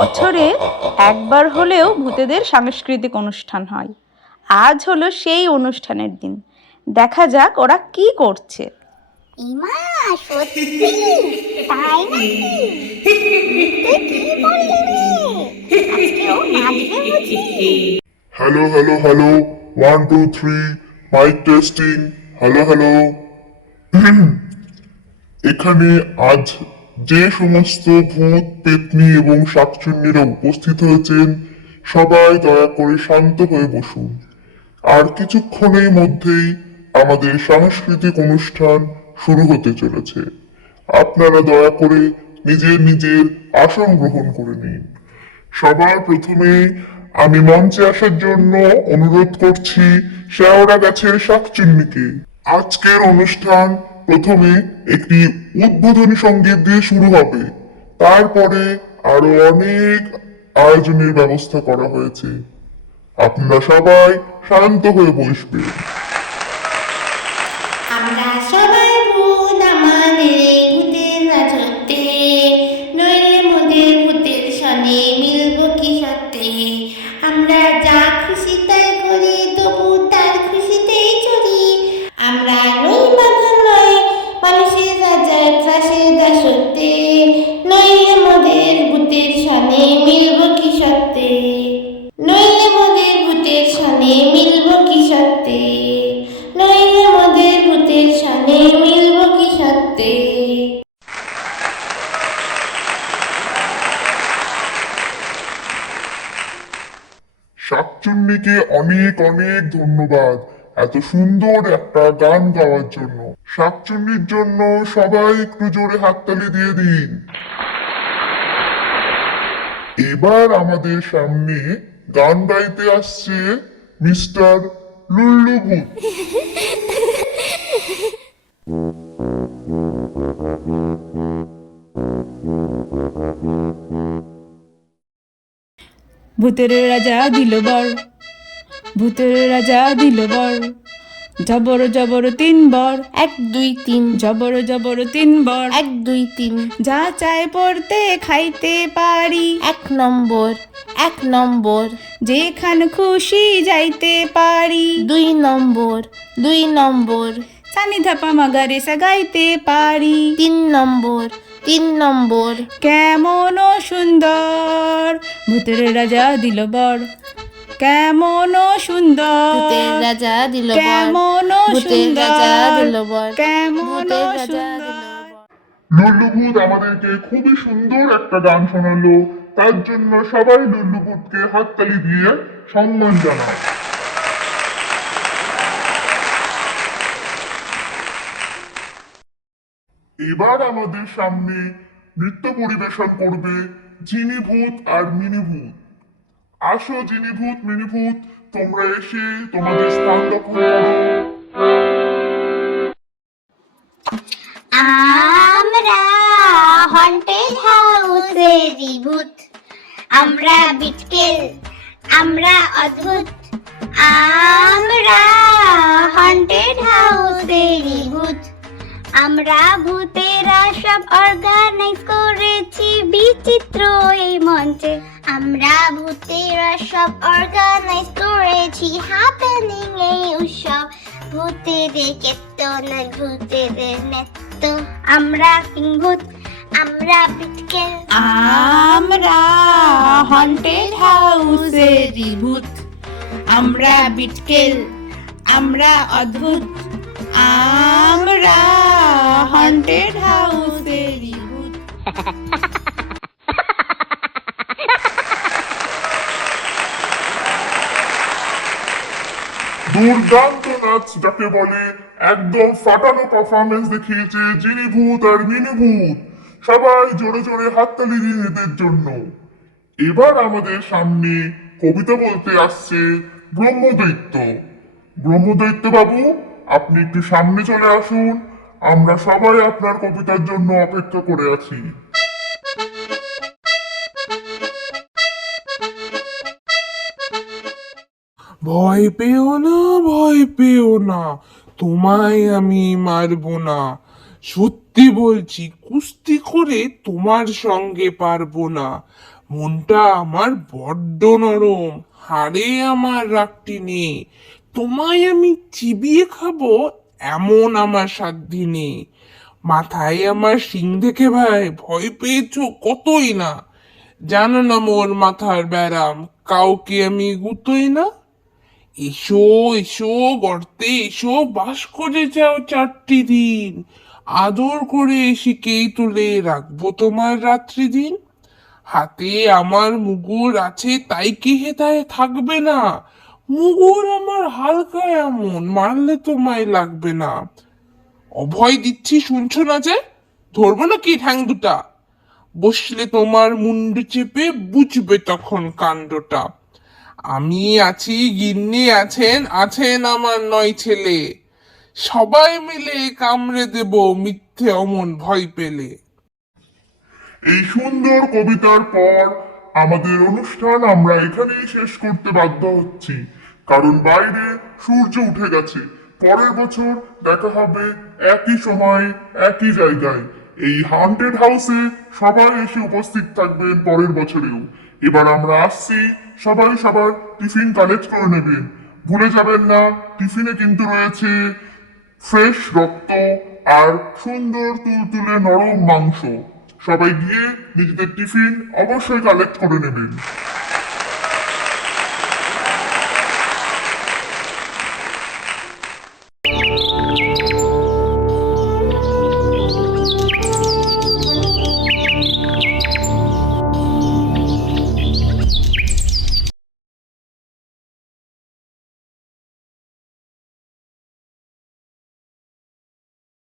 বছরে একবার হলেও ভূতেদের সাংস্কৃতিক অনুষ্ঠান হয়। আজ হলো সেই অনুষ্ঠানের দিন। দেখা যাক ওরা কি করছে। ইমা, সত্যি তাই নাকি? ভূতে কি বললি রে? আজকেও নাচবে বুঝি? Hello hello hello, 1 2 3, mike testing. Hello hello. এখানে আজ যে সমস্ত ভূত পেতনি এবং শাকচুন্নিরা উপস্থিত হয়েছেন, সবাই দয়া করে শান্ত হয়ে বসুন। আর কিছুক্ষণের মধ্যেই আমাদের সাংস্কৃতিক অনুষ্ঠান শুরু হতে চলেছে। আপনারা দয়া করে নিজের নিজের আসন গ্রহণ করে নিন। সবার প্রথমে আমি মঞ্চে আসার জন্য অনুরোধ করছি শেওড়া গাছের শাকচুন্নিকে। আজকের অনুষ্ঠান প্রথমে একটি উদ্বোধনী সঙ্গীত দিয়ে শুরু হবে। তারপরে আরো অনেক আয়োজনের ব্যবস্থা করা হয়েছে। আপনারা সবাই শান্ত হয়ে বসবেন। আমরা সবাই ভূত, আমাদের এই ভূতের রাজত্বে, নইলে মোদের ভূতের সনে মিলব কি সত্যে। আমরা যা খুশি তাই করি, তবু তার খুশিতেই চলি। আমরা নই বাঁধন নয় মানুষের রাজার ত্রাসের দাসত্বে, নইলে মোদের ভূতের সনে মিলব কি সত্যে। নইলে মোদের ভূতের সনে মিলব কি সত্যে। নইলে মোদের ভূতের সনে মিলব কি সত্যে। শাকচুন্নিকে অনেক অনেক ধন্যবাদ এত সুন্দর একটা গান গাওয়ার জন্য। শাকচুন্নির জন্য সবাই একটু জোরে হাততালি দিয়ে দিন। এবার আমাদের সামনে গান গাইতে আসছে মিস্টার লুল্লু ভূত। ভূতের রাজা দিল বর, ভূতের রাজা দিল বর, জবর জবর 3 বর, 1 2 3, জবর জবর 3 বর, 1 2 3, যা চায় পড়তে খাইতে পারি, 1 নম্বর, 1 নম্বর, যেখান খুশি যাইতে পারি, 2 নম্বর, 2 নম্বর, সানি ধাপা মাগারে সাগাইতে পারি, 3 নম্বর, 3 নম্বর, কেমন সুন্দর ভূতের রাজা দিল বর, কেমন সুন্দর ভূতের রাজা দিল বর, কেমন ভূতের রাজা দিল সুন্দর, বর, কেমন ভূতের রাজা দিল সুন্দর। বর। লুল্লু ভূত আমাদেরকে খুবই সুন্দর একটা গান শোনালো। তার জন্য সবাই লুল্লু ভূতকে হাততালি দিয়ে সম্মান জানায়। এবার আমাদের সামনে নৃত্য পরিবেশন করবে জিনি ভূত আর মিনি ভূত। আসো জিনি ভূত, মিনি ভূত, তোমরা এসে তোমাদের স্থান দখল করো। আমরা হন্টেড হাউসের ভূত, আমরা বিটকেল, আমরা অদ্ভুত। আমরা হন্টেড হাউসের ভূত, আমরা ভূতেরা সব অর্গানাইজ করেছি বিচিত্র এই মঞ্চে। আমরা ভূতেরা সব অর্গানাইজ করেছি হ্যাপেনিং এই উৎসব। ভূতেদের কেতনের ভূতেদের নেত্য, আমরা কিংভূত, আমরা বিটকেল, আমরা হন্টেড হাউসের ভূত, আমরা বিটকেল, আমরা অদ্ভুত, আমরা হন্টেড হাউসের ভূত। দুর্দান্ত নাচ যাকে বলে, একদম ফাটানো পারফরমেন্স দেখিয়েছে জিনি ভূত আর মিনি ভূত। সবাই জোরে জোরে হাততালি দিন এদের জন্য। এবার আমাদের সামনে কবিতা বলতে আসছে ব্রহ্মদৈত্য। ব্রহ্মদৈত্য বাবু, আপনি একটু সামনে চলে আসুন। আমরা সবাই আপনার কবিতার জন্য অপেক্ষা করে আছি। ভয় পেও না, ভয় পেও না, তোমায় আমি মারবো না। সত্যি সত্যি বলছি, কুস্তি করে তোমার সঙ্গে পারবো না। মনটা আমার বড্ড নরম, হাড়ে আমার রাগটি নেই। তোমায় আমি চিবিয়ে খাবো এমন আমার সাধ্যি নেই। মাথায় আমার শিং দেখে ভাই ভয় পেয়েছো কতই না। জানো না মোর মাথার ব্যারাম, কাউকে আমি গুতোই না। এসো এসো গর্তে এসো, বাস করে যাও 4টি দিন। আদর করে শিকেই তুলে রাখবো তোমার রাত্রি দিন। হাতে আমার মুগুর আছে তাই কি হেথায় থাকবে না। মুগুর আমার হালকা এমন, মারলে তোমায় লাগবে না। অভয় দিচ্ছি শুনছো না যে, ধরবো না কি ঠ্যাং দুটা। বসলে তোমার মুন্ডু চেপে বুঝবে তখন কাণ্ডটা। আমি আছি, গিন্নি আছেন, আছেন আমার 9 ছেলে। সবাই মিলে কামড়ে দেব মিথ্যে অমন ভয় পেলে। এই সুন্দর কবিতার পর আমাদের অনুষ্ঠান আমরা এখানেই শেষ করতে বাধ্য হচ্ছি, কারণ বাইরে সূর্য উঠে গেছে। পরের বছর দেখা হবে একই সময় একই জায়গায়। এই হান্টেড হাউসে সবাই এসে উপস্থিত থাকবেন পরের বছরেও। এবার আমরা আসছি, সবাই সবার টিফিন কালেক্ট করে নেবেন। ভুলে যাবেন না, টিফিনে কিন্তু রয়েছে ফ্রেশ রক্ত আর সুন্দর তুলতুলে নরম মাংস। সবাই গিয়ে নিজেদের টিফিন অবশ্যই কালেক্ট করে নেবেন।